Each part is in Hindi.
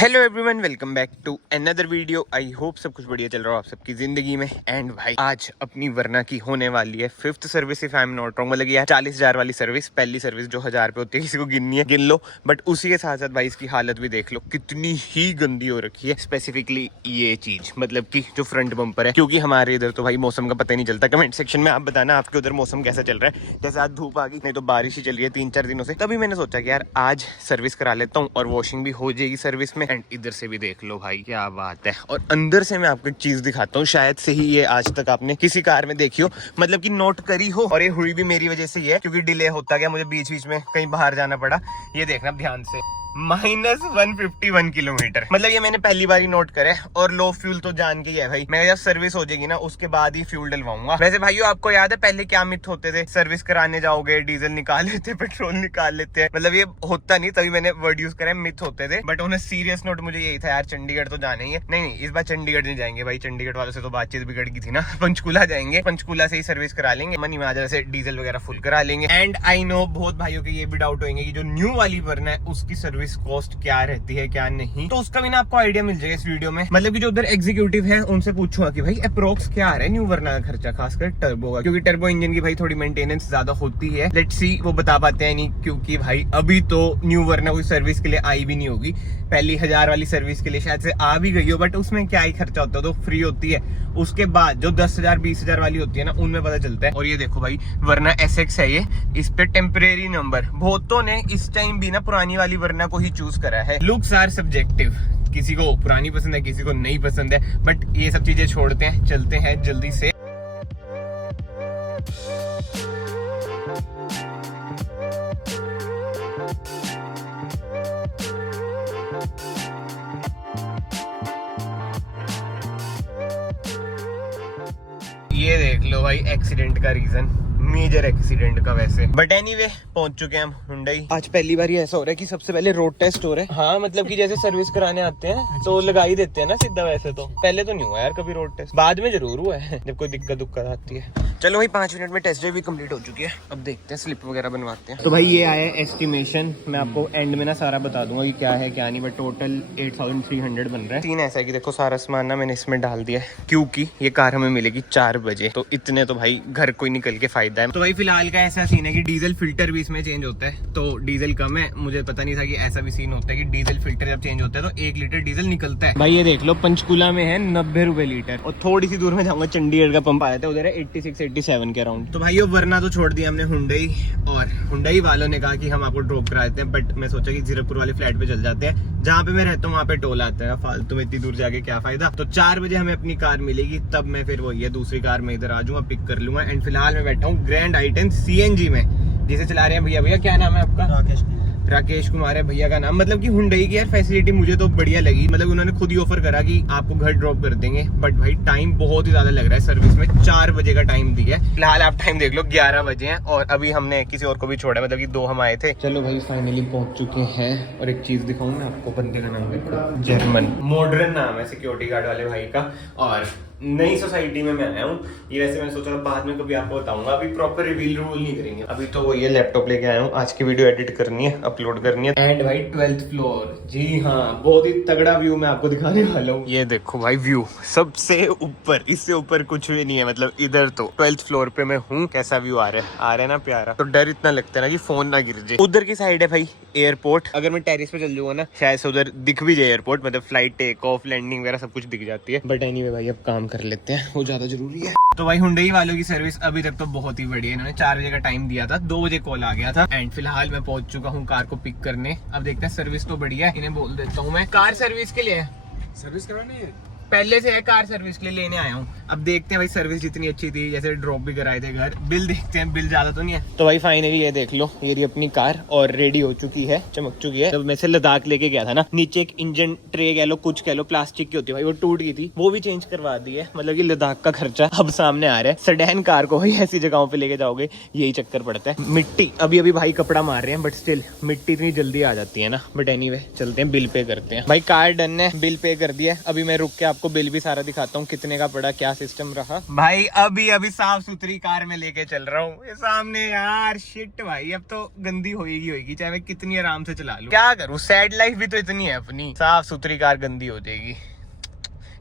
Hello everyone, welcome back to another video. I hope सब कुछ बढ़िया चल रहा हो आप सबकी जिंदगी में। एंड भाई आज अपनी वरना की होने वाली है 5th service, if I am not wrong. मतलब यार 40,000 वाली सर्विस, पहली सर्विस जो 1000 पे होती है, किसी को गिननी है गिन लो। बट उसी के साथ साथ भाई इसकी हालत भी देख लो कितनी ही गंदी हो रखी है। स्पेसिफिकली ये चीज, मतलब की जो फ्रंट बम्पर है, क्योंकि हमारे इधर तो भाई मौसम का पता ही नहीं चलता। कमेंट सेक्शन में आप बताना आपके उधर मौसम कैसा चल रहा है। जैसे आज धूप आ गई, नहीं तो बारिश ही चल रही है 3-4 दिनों से। तभी मैंने सोचा कि यार आज सर्विस करा लेता हूँ और वॉशिंग भी हो जाएगी सर्विस में। एंड इधर से भी देख लो भाई क्या बात है। और अंदर से मैं आपको एक चीज दिखाता हूँ, शायद से ही ये आज तक आपने किसी कार में देखी हो, मतलब कि नोट करी हो। और ये हुई भी मेरी वजह से ही है, क्योंकि डिले होता गया, मुझे बीच बीच में कहीं बाहर जाना पड़ा। ये देखना ध्यान से, -151 किलोमीटर। मतलब ये मैंने पहली बार ही नोट करे। और लो फ्यूल तो जान के ही है भाई, मैं जब सर्विस हो जाएगी ना उसके बाद ही फ्यूल डलवाऊंगा। वैसे भाइयों आपको याद है पहले क्या मिथ होते थे, सर्विस कराने जाओगे डीजल निकाल लेते, पेट्रोल निकाल लेते हैं। मतलब ये होता नहीं, तभी मैंने वर्ड यूज करे, मिथ होते थे। But on a serious note मुझे यही था यार, चंडीगढ़ तो जाना ही है। नहीं, इस बार चंडीगढ़ नहीं जाएंगे भाई, चंडीगढ़ वालों से तो बातचीत बिगड़ गई थी ना। पंचकूला जाएंगे, पंचकूला से ही सर्विस करा लेंगे, मनी माजरा से डीजल वगैरह फुल करा लेंगे। एंड आई नो बहुत भाइयों के ये भी डाउट होंगे कि जो न्यू वाली वरना है उसकी सर्विस कॉस्ट क्या रहती है क्या नहीं, तो उसका भी ना आपको आइडिया मिल जाएगा इस वीडियो में। मतलब कि जो उधर एग्जीक्यूटिव है उनसे पूछूंगा कि भाई अप्रोक्स क्या आ रहा है न्यू वरना का खर्चा, खासकर टर्बो का, क्योंकि टर्बो इंजन की भाई थोड़ी मेंटेनेंस ज्यादा होती है। लेट्स सी वो बता पाते हैं नहीं, क्योंकि भाई अभी तो न्यू वरना कोई सर्विस के लिए आई भी नहीं होगी। पहली 1000 वाली सर्विस के लिए शायद से आ भी गई हो, बट उसमें क्या ही खर्चा होता है, तो फ्री होती है। उसके बाद जो 10,000 20,000 वाली होती है ना, उनमें पता चलता है। और ये देखो भाई वरना SX है ये, इस पे टेम्परेरी नंबर। बहुतों ने इस टाइम भी ना पुरानी वाली वरना को ही चूज करा है। लुक्स आर सब्जेक्टिव, किसी को पुरानी पसंद है, किसी को नहीं पसंद है। बट ये सब चीजें छोड़ते हैं, चलते हैं जल्दी से। ये देख लो भाई एक्सीडेंट का रीजन, मेजर एक्सीडेंट का वैसे। बट एनीवे पहुंच चुके हैं हम हुंडई। आज पहली बार ऐसा हो रहा है कि सबसे पहले रोड टेस्ट हो रहा है। हाँ मतलब कि जैसे सर्विस कराने आते हैं तो लगा ही देते हैं ना सीधा, वैसे तो पहले तो नहीं हुआ यार कभी रोड टेस्ट, बाद में जरूर हुआ है जब कोई दिक्कत आती है। चलो भाई 5 मिनट में टेस्ट ड्राइव भी कंप्लीट हो चुकी है, अब देखते हैं स्लिप वगैरह बनवाते हैं। तो भाई ये आया एस्टिमेशन, मैं आपको एंड में ना सारा बता दूंगा कि क्या है क्या नहीं, बट टोटल 8,300 बन रहा है। सीन ऐसा है कि देखो सारा सामान ना मैंने इसमें डाल दिया है, क्योंकि ये कार हमें मिलेगी 4 बजे, तो इतने तो भाई घर को ही निकल के फायदा है। तो भाई फिलहाल का ऐसा सीन है कि डीजल फिल्टर भी इसमें चेंज होता है, तो डीजल कम है। मुझे पता नहीं था कि ऐसा भी सीन होता है कि डीजल फिल्टर जब चेंज होता है तो 1 लीटर डीजल निकलता है। भाई ये देख लो पंचकूला में है 90 रुपए लीटर, और थोड़ी सी दूर में जाऊंगा चंडीगढ़ का पंप आ जाता है, उधर है 86-87 के अराउंड। तो भाई ये वरना तो छोड़ दिया हमने हुंडई, और हुंडई वालों ने कहा कि हम आपको ड्रॉप करा देते हैं। बट मैं सोचा कि जीरकपुर वाले फ्लैट पे चल जाते हैं, जहाँ पे मैं रहता हूँ वहाँ पे टोल आता है, फालतू में इतनी दूर जाके क्या फायदा। तो 4 बजे हमें अपनी कार मिलेगी, तब मैं फिर वो ये दूसरी कार में इधर आ जाऊंगा, पिक कर लूंगा। एंड फिलहाल मैं बैठा हूँ ग्रैंड i10 CNG में, जिसे चला रहे हैं भैया। भैया क्या नाम है आपका? राकेश कुमार है भैया का नाम। मतलब कि हुंडई की यार फैसिलिटी मुझे तो बढ़िया लगी। मतलब उन्होंने खुद ही ऑफर करा कि आपको घर ड्रॉप कर देंगे, बट भाई टाइम बहुत ही ज्यादा लग रहा है सर्विस में। 4 बजे का टाइम दिया है, फिलहाल आप टाइम देख लो 11 बजे हैं, और अभी हमने किसी और को भी छोड़ा, मतलब कि 2 हम आए थे। चलो भाई फाइनली पहुंच चुके हैं। और एक चीज दिखाऊं मैं आपको, बंदे का नाम देखो, जर्मन, मॉडर्न नाम है सिक्योरिटी गार्ड वाले भाई का। और नई सोसाइटी में मैं आया हूँ ये, वैसे मैंने सोचा बाद में कभी आपको बताऊंगा, अभी प्रॉपर रिवील रूल नहीं करेंगे। अभी तो वो ये लैपटॉप लेके आया हूँ, आज की वीडियो एडिट करनी है, अपलोड करनी है। एंड भाई 12th फ्लोर, जी हाँ बहुत ही तगड़ा व्यू मैं आपको दिखाने वाला हूँ। ये देखो भाई व्यू सबसे ऊपर, इससे ऊपर कुछ भी नहीं है। मतलब इधर तो 12th फ्लोर पे मैं हूँ, कैसा व्यू आ रहा है ना प्यारा। तो डर इतना लगता है ना कि फोन ना गिर जाए। उधर की साइड है भाई एयरपोर्ट, अगर मैं टेरिस पे चल जाऊंगा ना शायद से उधर दिख भी जाए एयरपोर्ट, मतलब फ्लाइट टेक ऑफ लैंडिंग वगैरह सब कुछ दिख जाती है। बट एनीवे भाई अब काम कर लेते हैं, वो ज्यादा जरूरी है। तो भाई हुंडई वालों की सर्विस अभी तक तो बहुत ही बढ़िया है। इन्होंने 4 बजे का टाइम दिया था, 2 बजे कॉल आ गया था। एंड फिलहाल मैं पहुंच चुका हूँ कार को पिक करने। अब देखते हैं, सर्विस तो बढ़िया है, इन्हें बोल देता हूँ मैं कार सर्विस के लिए सर्विस करानी है, पहले से है कार सर्विस के लिए लेने आया हूँ। अब देखते हैं भाई सर्विस जितनी अच्छी थी, जैसे ड्रॉप भी कराए थे घर। बिल देखते हैं, बिल ज्यादा तो नहीं है। तो भाई फाइनली ये देख लो, ये रही अपनी कार और रेडी हो चुकी है, चमक चुकी है। जब मैं से लद्दाख लेके गया था ना, नीचे एक इंजन ट्रे कह लो, कुछ कह लो, प्लास्टिक की होती है भाई, वो टूट गई थी, वो भी चेंज करवा दी है। मतलब कि लद्दाख का खर्चा अब सामने आ रहा है। सडैन कार को भाई ऐसी जगहों पे लेके जाओगे यही चक्कर पड़ता है। मिट्टी अभी भाई कपड़ा मार रहे हैं, बट स्टिल मिट्टी इतनी जल्दी आ जाती है ना। बट एनीवे चलते हैं, बिल पे करते हैं। भाई कार डन है, बिल पे कर दिया। अभी मैं रुक के आपको आपको बिल भी सारा दिखाता हूँ कितने का पड़ा, क्या सिस्टम रहा। भाई अभी साफ सुथरी कार में लेके चल रहा हूँ, ये सामने यार शिट भाई, अब तो गंदी होगी चाहे मैं कितनी आराम से चला लूं। क्या करूँ, सैड लाइफ भी तो इतनी है अपनी, साफ सुथरी कार गंदी हो जाएगी।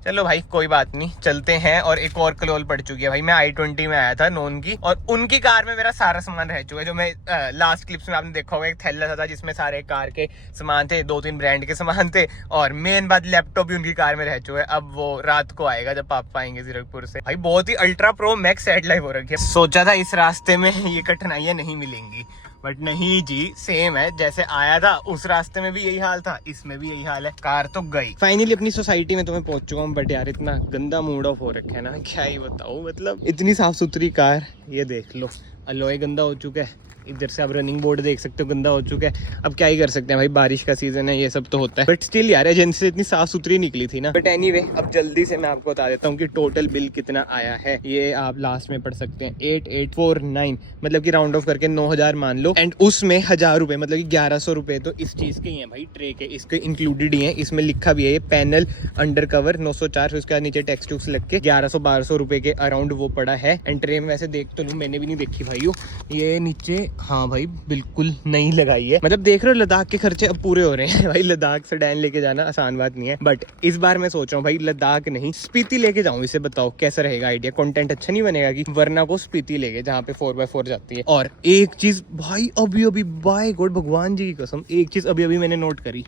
चलो भाई कोई बात नहीं, चलते हैं। और एक और क्लोल पड़ चुकी है भाई, मैं i20 में आया था नॉन की, और उनकी कार में मेरा सारा सामान रह चुका है। जो मैं लास्ट क्लिप्स में आपने देखा होगा, एक थैला था जिसमें सारे कार के सामान थे, 2-3 ब्रांड के सामान थे, और मेन बात लैपटॉप भी उनकी कार में रह चुका है। अब वो रात को आएगा जब पापा आएंगे जीरकपुर से। भाई बहुत ही ultra pro max sad life हो रखी है। सोचा था इस रास्ते में ये कठिनाइयां नहीं मिलेंगी, बट नहीं जी, सेम है जैसे आया था उस रास्ते में भी यही हाल था, इसमें भी यही हाल है। कार तो गई। फाइनली अपनी सोसाइटी में तो मैं पहुंच चुका हूँ, बट यार इतना गंदा मूड ऑफ हो रखा है ना, क्या ही बताऊँ। मतलब इतनी साफ सुथरी कार, ये देख लो अलॉय गंदा हो चुका है, इधर से आप रनिंग बोर्ड देख सकते हो गंदा हो चुका है। अब क्या ही कर सकते हैं भाई, बारिश का सीजन है, ये सब तो होता है, बट स्टिल यार एजेंसी इतनी साफ सुथरी निकली थी ना। बट एनीवे अब जल्दी से मैं आपको बता देता हूँ कि टोटल बिल कितना आया है। ये आप लास्ट में पढ़ सकते हैं 8849, मतलब कि राउंड ऑफ करके 9000 मान लो, एंड उसमें 1000 रुपए मतलब कि 1100 रुपए तो इस चीज के ही है भाई, ट्रे के, इसके इंक्लूडेड ही है। इसमें लिखा भी है ये पैनल अंडर कवर 904, उसके बाद नीचे टैक्स टूक्स लग के 1100-1200 रुपए के अराउंड वो पड़ा है। एंड ट्रे में वैसे देख तो लूँ, मैंने भी नहीं देखी भाई ये नीचे, हाँ भाई बिल्कुल नहीं लगाई है। मतलब देख रहे हो लद्दाख के खर्चे अब पूरे हो रहे हैं भाई, लद्दाख से डैन लेके जाना आसान बात नहीं है। बट इस बार मैं सोच रहा हूँ भाई लद्दाख नहीं स्पीति लेके जाऊँ, इसे बताओ कैसा रहेगा आइडिया। कंटेंट अच्छा नहीं बनेगा कि वरना को स्पीति लेके, जहाँ पे 4x4 जाती है। और एक चीज भाई अभी बाय गॉड भगवान जी की कसम, एक चीज अभी मैंने नोट करी,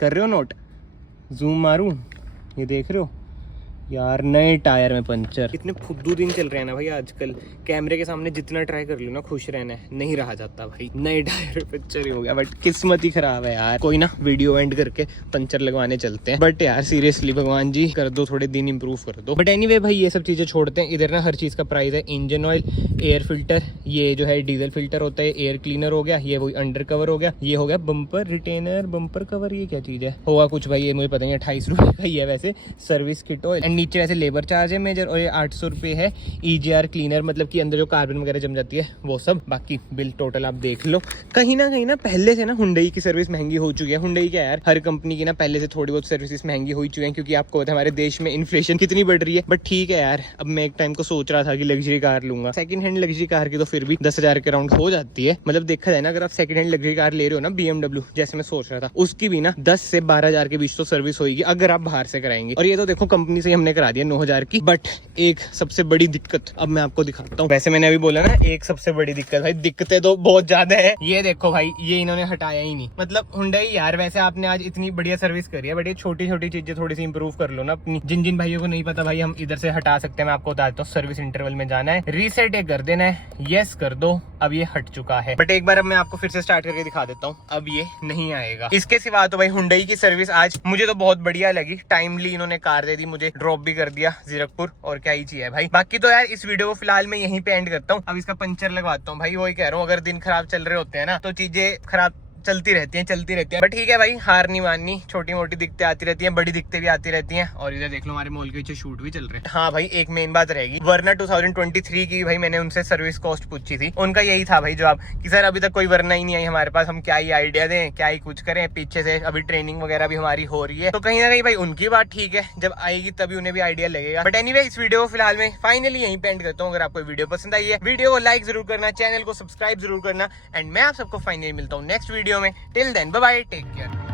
कर रहे हो नोट, जूम मारूं, ये देख रहे हो यार नए टायर में पंचर। इतने फुद्दू दिन चल रहे हैं ना भाई आजकल, कैमरे के सामने जितना ट्राई कर लो ना खुश रहना है, नहीं रहा जाता भाई, नए टायर में पंचर ही हो गया। बट किस्मत ही खराब है यार, कोई ना वीडियो एंड करके पंचर लगवाने चलते हैं। बट यार सीरियसली भगवान जी कर दो, थोड़े दिन इंप्रूव कर दो। बट एनीवे भाई ये सब चीजें छोड़ते हैं, इधर ना हर चीज का प्राइस है। इंजन ऑयल, एयर फिल्टर, ये जो है डीजल फिल्टर होता है, एयर क्लीनर हो गया, ये वही अंडर कवर हो गया, ये हो गया बम्पर रिटेनर, बम्पर कवर, ये क्या चीज है होगा कुछ भाई, ये मुझे पता नहीं, 28 रुपए का ही है वैसे। सर्विस किट ऑयल, नीचे वैसे लेबर चार्ज है मेजर, और ये 800 रुपए है। EGR क्लीनर, मतलब कि अंदर जो कार्बन वगैरह जम जाती है वो सब। बाकी बिल टोटल आप देख लो। कहीं ना पहले से ना हुंडई की सर्विस महंगी हो चुकी है। हुंडई क्या यार, हर कंपनी की ना पहले से थोड़ी बहुत सर्विस महंगी हो चुकी है, क्योंकि आपको पता है हमारे देश में इन्फ्लेशन कितनी बढ़ रही है। बट ठीक है यार, अब मैं एक टाइम को सोच रहा था कि लग्जरी कार लूंगा। सेकंड हैंड लग्जरी कार की तो फिर भी 10,000 के राउंड हो जाती है। मतलब देखा जाए ना, अगर आप सेकंड हैंड लग्जरी कार ले रहे हो ना, BMW जैसे मैं सोच रहा था, उसकी भी ना 10 से 12,000 के बीच तो सर्विस होगी अगर आप बाहर से कराएंगे। और ये तो देखो कंपनी से हमने करा दिया 9,000 की। बट एक सबसे बड़ी दिक्कत अब मैं आपको दिखाता हूँ। वैसे मैंने अभी बोला ना एक सबसे बड़ी दिक्कत, भाई दिक्कतें तो बहुत ज्यादा है। ये देखो भाई, ये इन्होंने हटाया ही नहीं। मतलब हुंडई यार, वैसे आपने आज इतनी बढ़िया सर्विस करी है, बट ये छोटी छोटी चीजें थोड़ी सी इंप्रूव कर लो ना अपनी। जिन भाइयों को नहीं पता भाई, हम इधर से हटा सकते हैं, मैं आपको बता देता हूँ। सर्विस इंटरवल में जाना है, रीसेट ये कर देना है, यस कर दो, अब ये हट चुका है। बट एक बार अब मैं आपको फिर से स्टार्ट करके दिखा देता हूँ, अब ये नहीं आएगा। इसके सिवा तो भाई हुंडई की सर्विस आज मुझे तो बहुत बढ़िया लगी। टाइमली इन्होंने कार दे दी, मुझे ड्रॉप भी कर दिया जीरकपुर, और क्या ही चाहिए भाई। बाकी तो यार इस वीडियो को फिलहाल मैं यहीं पे एंड करता हूँ। अब इसका पंचर लगवाता हूँ भाई, वही कह रहा हूँ, अगर दिन खराब चल रहे होते हैं ना तो चीजें खराब चलती रहती हैं। बट ठीक है भाई, हार नहीं माननी, छोटी मोटी दिक्कतें आती रहती हैं, बड़ी दिक्कतें भी आती रहती हैं। और इधर देख लो हमारे मॉल के पीछे शूट भी चल रहे हैं। हाँ भाई, एक मेन बात रहेगी, वरना 2023 की भाई मैंने उनसे सर्विस कॉस्ट पूछी थी, उनका यही था भाई जवाब कि सर अभी तक कोई वरना ही नहीं आई हमारे पास, हम क्या ही आइडिया दें, क्या ही कुछ करें, पीछे से अभी ट्रेनिंग वगैरह भी हमारी हो रही है। तो कहीं ना कहीं भाई उनकी बात ठीक है, जब आएगी तभी उन्हें भी आइडिया लगेगा। बट एनीवे इस वीडियो को फिलहाल मैं फाइनली यहीं पे एंड करता हूँ। अगर आपको वीडियो पसंद आई है, वीडियो को लाइक जरूर करना, चैनल को सब्सक्राइब जरूर करना, एंड मैं आप सबको फाइनली मिलता हूँ नेक्स्ट वीडियो में। Till then bye bye, take care.